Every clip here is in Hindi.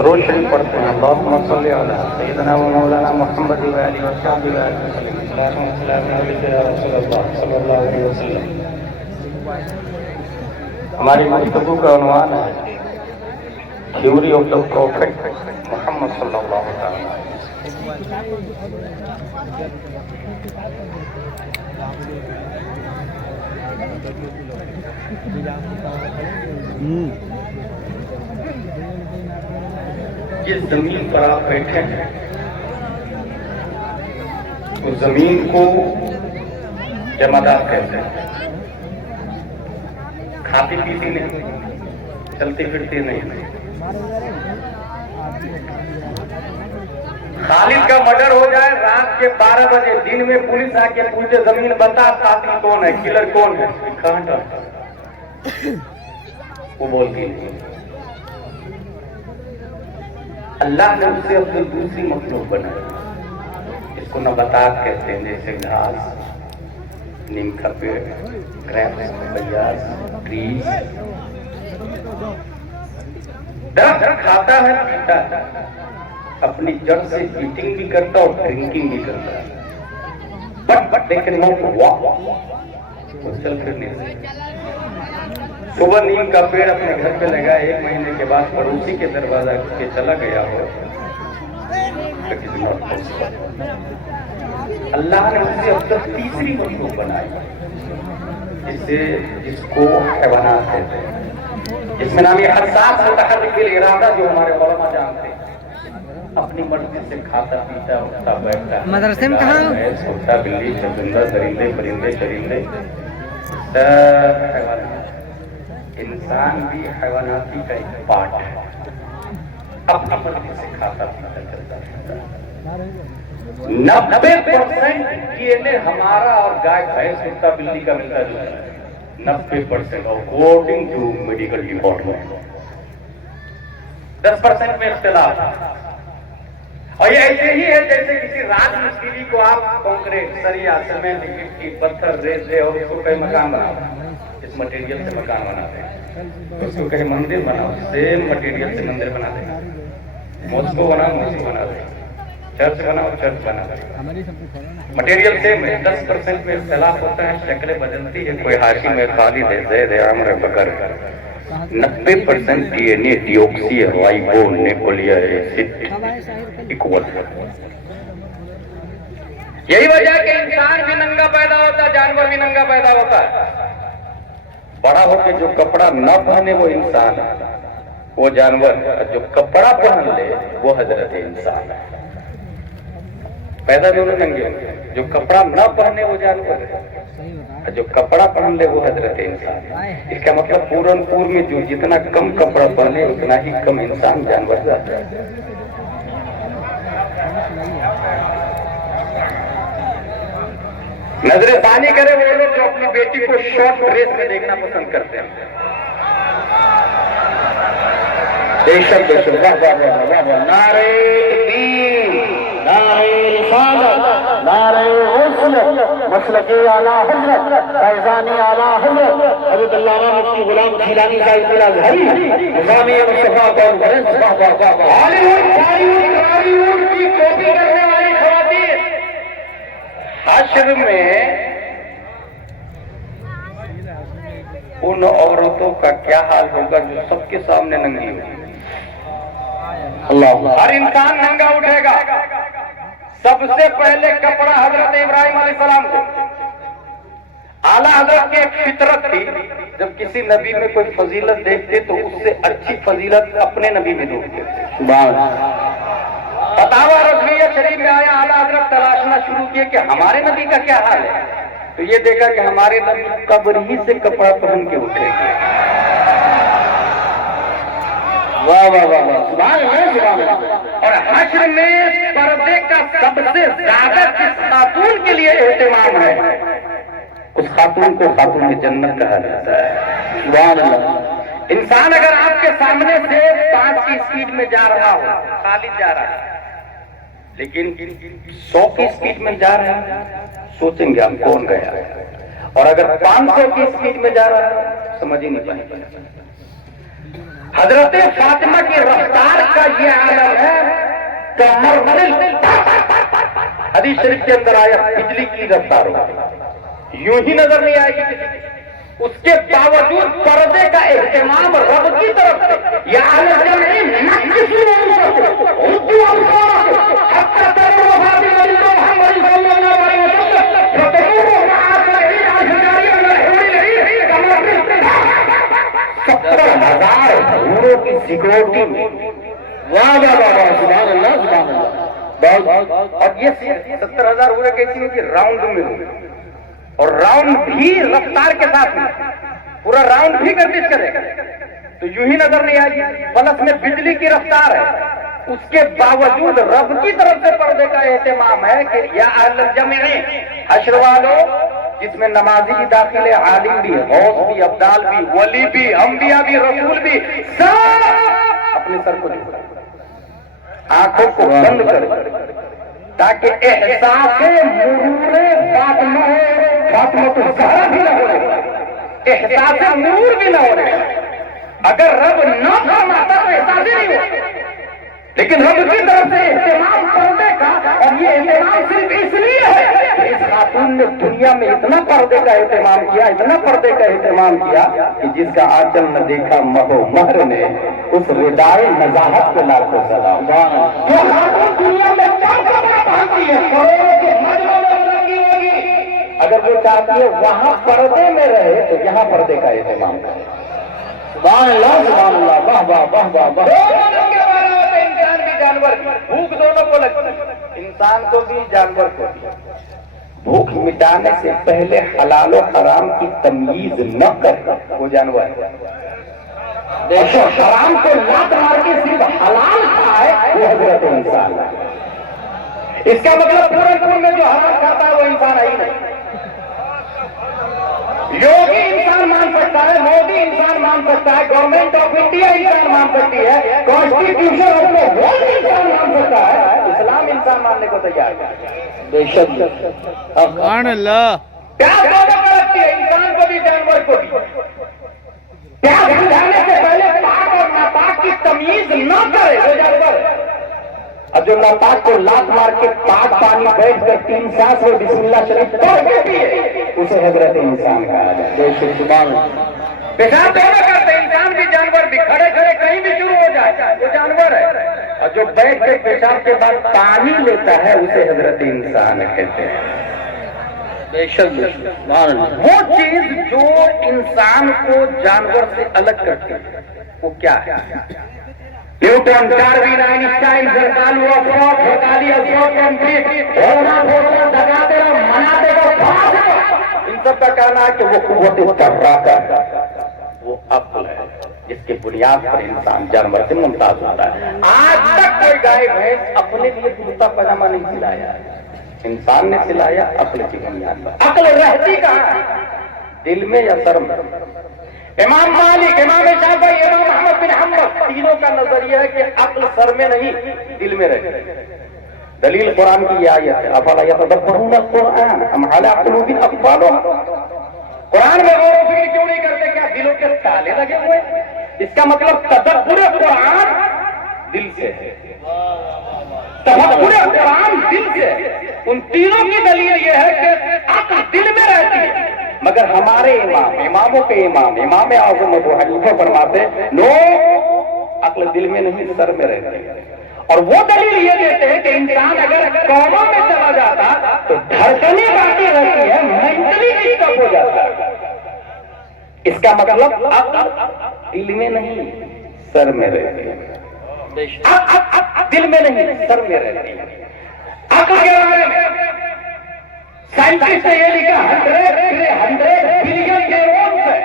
रोज शरीफ पढ़ते हैं। अल्लाहुम्मा सल्ली अला सय्यिदना व मौलाना मुहम्मद व आलिहि व सहबिहि सल्लल्लाहु अलैहि वसल्लम। हमारी गुफ्तगू का उन्वान है theory of the prophet Muhammad सल्लल्लाहु अलैहि वसल्लम। जिस जमीन पर आप बैठे हैं उस जमीन को जमादार कहते हैं। खाती पीती नहीं, चलती फिरती नहीं। खालिद का मर्डर हो जाए रात के 12 बजे, दिन में पुलिस आके पूछे जमीन बता कातिल कौन है, किलर कौन है, कहां था वो बोलती नहीं। अल्लाह ने उससे अपनी दूसरी मखलूक बनाई, इसको नबातात कहते हैं, जैसे घास, नीम का पेड़, ग्रेप्स, बजाज, ट्रीज। दरख्त खाता है, पीता है, अपनी जड़ से ईटिंग भी करता और ड्रिंकिंग भी करता है। बट लेकिन वो चल फिर नहीं सकता। सुबह नीम का पेड़ अपने घर पे लगा, 1 महीने के बाद पड़ोसी के दरवाजा के चला गया हो। अल्लाह ने उससे अब तक तीसरी मखलूक बनाई, जिसको हैवानात कहते हैं। इसमें नाम ये हसास मुतहर्रिक बिल इरादा, जो हमारे उलमा जानते हैं, अपनी मर्जी से खाता पीता उठता बैठता। मदरसे में कहाँ सोता, बिल्ली, चंदर, दरिंदे, परिंदे, चरिंदे, इंसान भी हैवानाती का एक पार्ट है। अपनी मर्जी से खाता पीता चलता रहता है। 90% डीएनए हमारा और गाय, भैंस, कुत्ता, बिल्ली का मिलता जुलता है। 90% अकॉर्डिंग टू मेडिकल डिपार्टमेंट। 10% में इख्तिलाफ। और ये ऐसे ही है जैसे किसी राजमिस्त्री को आप कंक्रीट, सरिया, सीमेंट, गिट्टी, पत्थर, रेत दे और उसको कहीं मकान बनाओ, इस मटेरियल से मकान बनाते हैं। उसको कहीं मंदिर बनाओ, सेम मटेरियल से मंदिर बना देगा। मॉस्को बनाओ, मॉस्को बना देगा। चर्च बनाओ, चर्च बना देगा। मटेरियल सेम है। 10% में इख्तिलाफ होता है, शक्लें बदलती है। कोई हाशिम है, खालिद है, ज़ैद है, आमिर है, बकर है। 90% डीएनए, डिऑक्सी है, राइबो, न्यूक्लियर एसिड इक्वल। यही वजह है कि इंसान भी नंगा पैदा होता है, जानवर भी नंगा पैदा होता है। बड़ा होकर जो कपड़ा न पहने वो इंसान है, वो जानवर। जो कपड़ा पहन ले वो हजरत इंसान है। पैदा दोनों नंगे होंगे। जो कपड़ा न पहने वो जानवर है, जो कपड़ा पहन ले वो हजरत इंसान है। इसका मतलब पूरनपुर में जो जितना कम कपड़ा पहने उतना ही कम इंसान जानवर जाता है। नजरसानी करे वो लोग जो अपनी बेटी को शॉर्ट ड्रेस में देखना पसंद करते हैं। बेशक बेशक, वाह वाह वाह वाह वाह। नारे तकबीर, नारे रिसालत, नारे हुस्न, मसलके आला हज़रत, फैज़ानी आला हज़रत हज़रत अल्लामा मुफ्ती गुलाम जिलानी साहिब अज़हरी, निज़ामी मुस्तफा कौन वरस। वाह वाह वाह वाह। हॉलीवुड, बॉलीवुड की कॉपी करने वाली ख़वातीन हश्र में उन औरतों का क्या हाल होगा जो सबके सामने नंगी होगी। अल्लाह, हर इंसान नंगा उठेगा। सबसे पहले कपड़ा हजरत इब्राहिम अलैहिस्सलाम को। आला हजरत की एक फितरत थी, जब किसी नबी में कोई फजीलत देखते तो उससे अच्छी फजीलत अपने नबी में ढूंढते थे। फतावा रज़विय्या शरीफ में आया, आला हजरत तलाशना शुरू किए कि हमारे नबी का क्या हाल है। तो ये देखा कि हमारे नबी कब्र ही से कपड़ा पहन के उठेंगे। वाह वाह वाह वाह, सुभान अल्लाह, सुभान अल्लाह। और हश्र में पर्दे का सबसे ज्यादा किस खातून के लिए एहतमाम है, उस खातून को खातून जन्नत कहा जाता है। सुभान अल्लाह। इंसान अगर आपके सामने से 5 की स्पीड में जा रहा हो, खालिद जा रहा है, लेकिन 100 की स्पीड में जा रहा है, सोचेंगे हम कौन गया है। और अगर 500 की स्पीड में जा रहा है समझ ही नहीं पाएंगे। हजरत फातिमा की रफ्तार का ये आलम है। हदीस शरीफ के अंदर आया बिजली की रफ्तार होगा, यूं ही नजर नहीं आएगी किसी की। उसके बावजूद पर्दे का एहतमाम रब की तरफ से या की सिक्योरिटी में। वाह वाह वाह वाह, सुभान अल्लाह सुभान अल्लाह। और ये 70,000 हुए कैसी है कि राउंड में हुए, और राउंड भी रफ्तार के साथ में पूरा राउंड भी गर्दिश करेगा तो यूं ही नजर नहीं आएगी। प्लस में बिजली की रफ्तार है, उसके बावजूद रब की तरफ से पर्दे का एहतमाम है कि या अहल जमे हश्र वालों, जिसमें नमाजी भी दाखिल है, आलिम भी, गौस भी, अब्दाल भी, वली भी, अंबिया भी, रसूल भी, सब अपने सर को झुका, आंखों को बंद कर, ताकि एहसासे मुरूरे फातिमा तो ज़हरा भी ना हो रहे, एहसासे मुरूर भी ना हो रहे। अगर रब न फरमाता तो एहसास ही नहीं हो, लेकिन रब की तरफ से एहतमाम पर्दे का, और ये एहतमाम सिर्फ इसलिए है कि इस खातून ने दुनिया में इतना पर्दे का एहतमाम किया, इतना पर्दे का एहतमाम किया कि जिसका आंचल न देखा महो महर ने, उस रिदाए नजाहत को लाखों सलाम। जो खातून दुनिया में पहनती है करोड़ों के मजमे में रंगी होगी, अगर वो चाहती है वहां पर्दे में रहे तो यहाँ पर्दे का एहतमाम करे। सुभान अल्लाह सुभान अल्लाह, वाह वाह वाह वाह वाह। इंसान भी जानवर, भूख दोनों को लगती है, इंसान को भी जानवर को भी। भूख मिटाने से पहले हलाल और हराम की तमीज न कर वो जानवर है। देखो हराम को लात मार के सिर्फ हलाल खाए वो हजरत इंसान है। इसका मतलब पूरे में जो हराम खाता है वो इंसान है ही नहीं। योगी इंसान मान सकता है, मोदी इंसान मान सकता है, गवर्नमेंट ऑफ इंडिया इंसान मान सकती है, कॉन्स्टिट्यूशन ऑफ द वर्ल्ड इंसान मान सकता है, इस्लाम इंसान मानने को तैयार है। बेशक प्यास दोनों को लगती है, इंसान को भी जानवर को भी। प्यास बुझाने से पहले पाक और नापाक की तमीज न करे वो जानवर है। और जो नापाक को लात मार के पाक पानी बैठ कर 3 सांस में बिस्मिल्लाह शरीफ पढ़ के पिए उसे हजरत इंसान कहा जाए। पेशाब दोनों करते, इंसान भी जानवर भी, खड़े खड़े कहीं भी शुरू हो जाए वो जानवर है। और जो बैठ के पेशाब के बाद पानी लेता है उसे हजरत इंसान कहते हैं। वो चीज जो इंसान को जानवर से अलग करती है वो क्या है? न्यूटन, डार्विन, आइंस्टाइन, जरदालू, अफरोट, हकाली, अफरोट, इन सब का कहना है कि वो कुव्वत तर्राका है, वो अक्ल है जिसके बुनियाद पर इंसान जानवर से मुमताज होता है। आज तक कोई गाय भैंस अपने लिए कुर्ता पजामा नहीं सिलाया, इंसान ने सिलाया अक्ल की बुनियाद पर। अक्ल रहती कहाँ है? दिल में या सर में? इमाम मालिक, इमाम शाफी, इमाम अहमद बिन हंबल तीनों का नजरिया है कि अक्ल सर में नहीं दिल में रहती है। दलील कुरान की आयत है, अफला यतदब्बरून कुरान अम अला कुलूबिन अक़फ़ालुहा। कुरान में गौर व फिक्र क्यों नहीं करते? क्या दिलों के ताले लगे हुए? इसका मतलब तदब्बुर कुरान दिल से है, तदब्बुर कुरान दिल से। उन तीनों की दलील यह है कि अक्ल दिल में रहती है, मगर हमारे इमामों के इमाम आज़म अबू हनीफा फरमाते नो, अक्ल दिल में नहीं सर में रहती है। और वो दलील ये देते हैं कि इंसान अगर कौमों में चला जाता तो धड़कने बाकी रहती है, मेंटली डिस्टर्ब हो जाता है। इसका मतलब अक्ल दिल में नहीं सर में रहती है, दिल में नहीं सर में रहती है। अक्ल के बारे में साइंटिस्ट ने ये लिखा 100 बिलियन न्यूरॉन्स है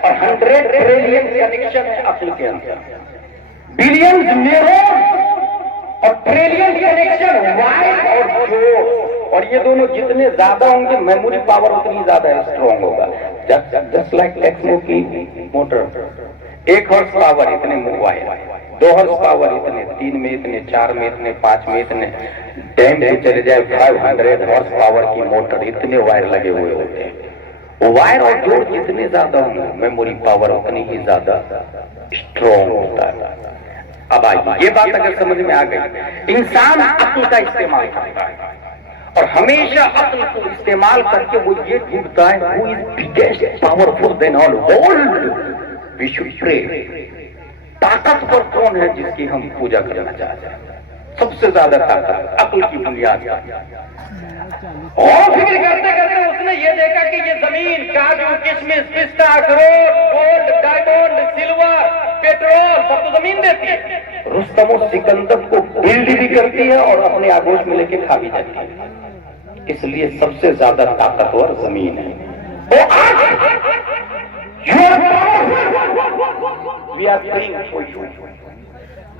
और 100 ट्रिलियन कनेक्शन है अक्ल के अंदर। बिलियन न्यूरॉन्स और ट्रिलियन कनेक्शन वायर और जोड़, और ये दोनों जितने ज्यादा होंगे मेमोरी पावर उतनी ज्यादा स्ट्रॉन्ग होगा। जस्ट लाइक टेक्नो की मोटर, 1 हॉर्स पावर इतने मोबाइल, 2 हॉर्स पावर इतने, 3 में इतने, 4 में इतने, 5 में इतने, डैम पे चले जाए 500 हॉर्स पावर की मोटर, इतने वायर लगे हुए होते हैं। वायर और जोड़ जितने ज्यादा होंगे मेमोरी पावर उतनी ही ज्यादा स्ट्रॉन्ग होता है। अब आइए, ये बात अगर समझ में आ गई, इंसान अक्ल का इस्तेमाल करता है और हमेशा अक्ल को इस्तेमाल करके वो ये ढूंढता है who is biggest powerful than all world we should pray. ताकतवर कौन है जिसकी हम पूजा करना चाहते हैं? सबसे ज्यादा ताकत अक्ल की बुनियाद। और फिक्र करते करते उसने ये देखा कि ये जमीन काजू किशमिश पिस्ता अखरोट गोल्ड डायमंड सिल्वर पेट्रोल सब तो जमीन देती है। रुस्तम और सिकंदर को बिल्ड भी करती है और अपने आगोश में लेके खा भी जाती है। इसलिए सबसे ज्यादा ताकतवर जमीन है।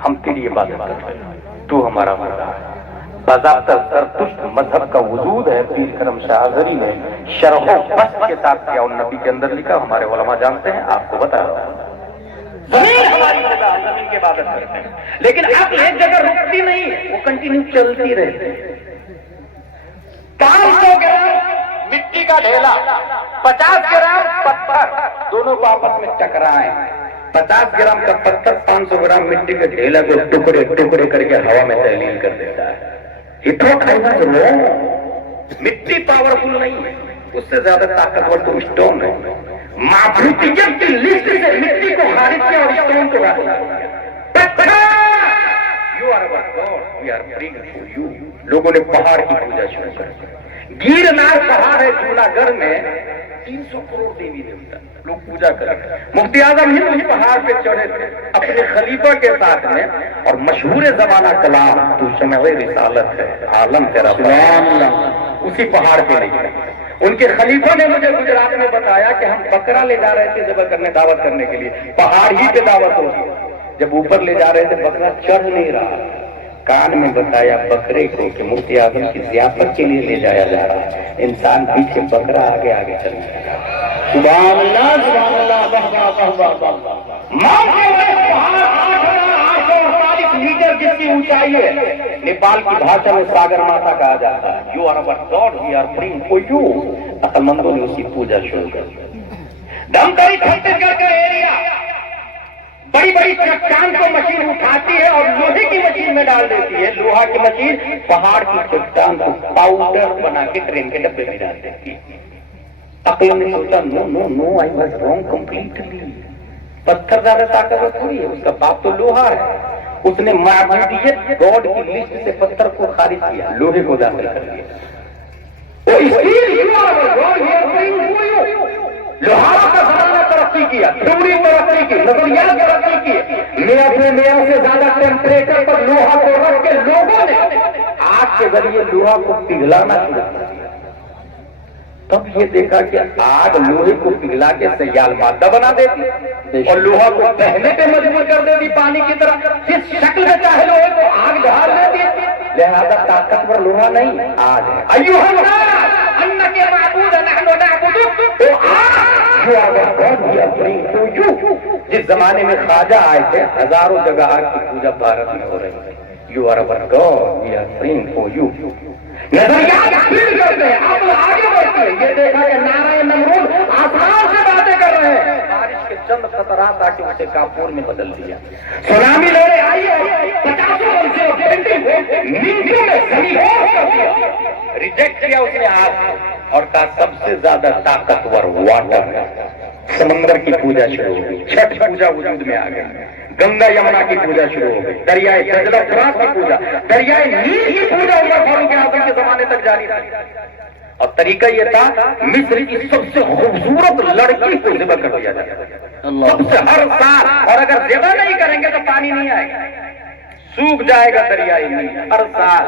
हम तेरी इबादत कर रहे हैं, तू हमारा मर्दा है। बाज़ाब्ता ज़रतुश्त मजहब का वजूद है। पीर करम शाह अज़हरी ने शरह बस के साथ किया और नबी के अंदर लिखा, हमारे उलमा जानते हैं, आपको बता रहा हूं। जमीन हमारी जगह, जमीन की इबादत करते हैं, लेकिन अब एक जगह रुकती नहीं है, वो कंटिन्यू चलती रहती है। 500 ग्राम मिट्टी का ढेला, 50 ग्राम पत्थर, दोनों को आपस में टकराए। 50 ग्राम का पत्थर 500 ग्राम मिट्टी के ढेला को टुकड़े टुकड़े करके हवा में तहलील कर देता है। मिट्टी पावरफुल नहीं है, उससे ज्यादा ताकतवर तो स्टोन है। माफरूतियत की लिस्ट से मिट्टी को खारिज किया और स्टोन को you are our god, we are praying for you. लोगों ने पहाड़ की पूजा शुरू कर दी। गिरनार पहाड़ है जूनागढ़ में, 300 करोड़ देवी देवता लोग पूजा करते हैं। मुफ्ती आजम हिंद उस पहाड़ पे चढ़े थे अपने खलीफा के साथ में, और मशहूर जमाना कलाम तू शमए रिसालत है आलम तेरा उसी पहाड़ पे नहीं गए। उनके खलीफा ने मुझे गुजरात में बताया कि हम बकरा ले जा रहे थे जब करने दावत करने के लिए, पहाड़ ही पे दावत होगी। जब ऊपर ले जा रहे थे बकरा चढ़ नहीं रहा, कान में बताया बकरे को कि मुफ्ती आजम की ज़ियाफत के लिए ले जाया जा रहा है। इंसान पीछे, बकरा आगे आगे चलने लगा। सुभान अल्लाह, सुभान अल्लाह, मीटर जिसकी ऊंचाई है, नेपाल की भाषा में सागर माता कहा जाता है। You are our god, we are praying for you. अक्लमंदों ने उसकी पूजा शुरू कर दी। धमतरी छत्तीसगढ़ का एरिया, बड़ी बड़ी चट्टान को मशीन उठाती है और लोहे की मशीन में डाल देती है। लोहा की मशीन पहाड़ की चट्टान को पाउडर बना के ट्रेन के डब्बे में डाल देती है। अक्ल ने सोचा no no no, I was wrong completely. पत्थर ज्यादा ताकतवर थोड़ी है, उसका बाप तो लोहा है। उसने माबूदियत गॉड की लिस्ट से पत्थर को खारिज किया, लोहे को दाखिल कर दिया। लोहारा का जमाना तरक्की किया, थ्योरी तरक्की की, नजरियात तरक्की की। मियां से ज्यादा टेम्परेचर पर लोहा को रख के लोगों ने आग के जरिए लोहा को पिघलाना शुरू कर दिया। तब ये देखा कि आग लोहे को पिघला के सयाल मादा बना देती और लोहा को बहने पे मजबूर कर देती पानी की तरह। जिस शक्ल में चाहे लोहे को आग ढाल देती, लिहाजा ताकतवर लोहा नहीं आग है। अन्न के माबूद जिस जमाने में ख्वाजा आए थे, हजारों जगह आग की पूजा भारत में हो रही है। You are our god, we are praying for you. नजरियात करते हैं, आप आगे बढ़ते हैं। ये देखा कि नारायण नमरूद आसमान से बातें कर रहे हैं, बारिश के चंद खतरात आके उसे काफूर में बदल दिया। सुनामी लहरें आई है, 50 मिनटों में जमीन कर दिया। रिजेक्ट किया उसने आग और कहा सबसे ज्यादा ताकतवर वाटर है। समंदर की पूजा शुरू हो गई, छठ पूजा वजूद में आ गई। गंगा यमुना की पूजा शुरू हो गई, दरियाए दजला फुरात की पूजा, दरियाए नील की पूजा उमर फारूक आजम के जमाने तक जारी थी। और तरीका यह था, मिस्र की सबसे खूबसूरत लड़की को ज़िबा कर दिया जाता सबसे हर साल। और अगर ज़िबा नहीं करेंगे तो पानी नहीं आएगा, सूख जाएगा दरियाए नील हर साल।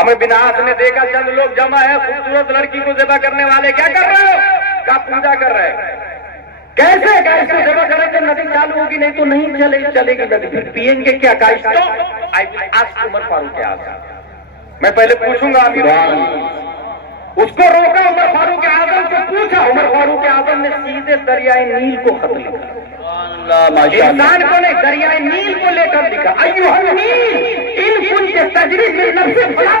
हमें बिनास ने देखा, चंद लोग जमा है, खूबसूरत लड़की को ज़िबा करने वाले क्या कर रहे हो? क्या पूजा कर रहे हैं? कैसे कैसे जमा करेंगे? नदी चालू होगी, नहीं तो नहीं चलेगी नदी। फिर पियेंगे क्या? आज उमर फारूक के आस मैं पहले पूछूंगा अभी उसको रोका, उमर फारूक आजम से पूछा, उमर फारूक आजम ने सीधे दरियाए नील को खत लिखा। इंसान को नहीं, दरियाए नील को लेकर लिखा, अय्युहन नील इन कुंत तजरी मिन नफ्सिन फला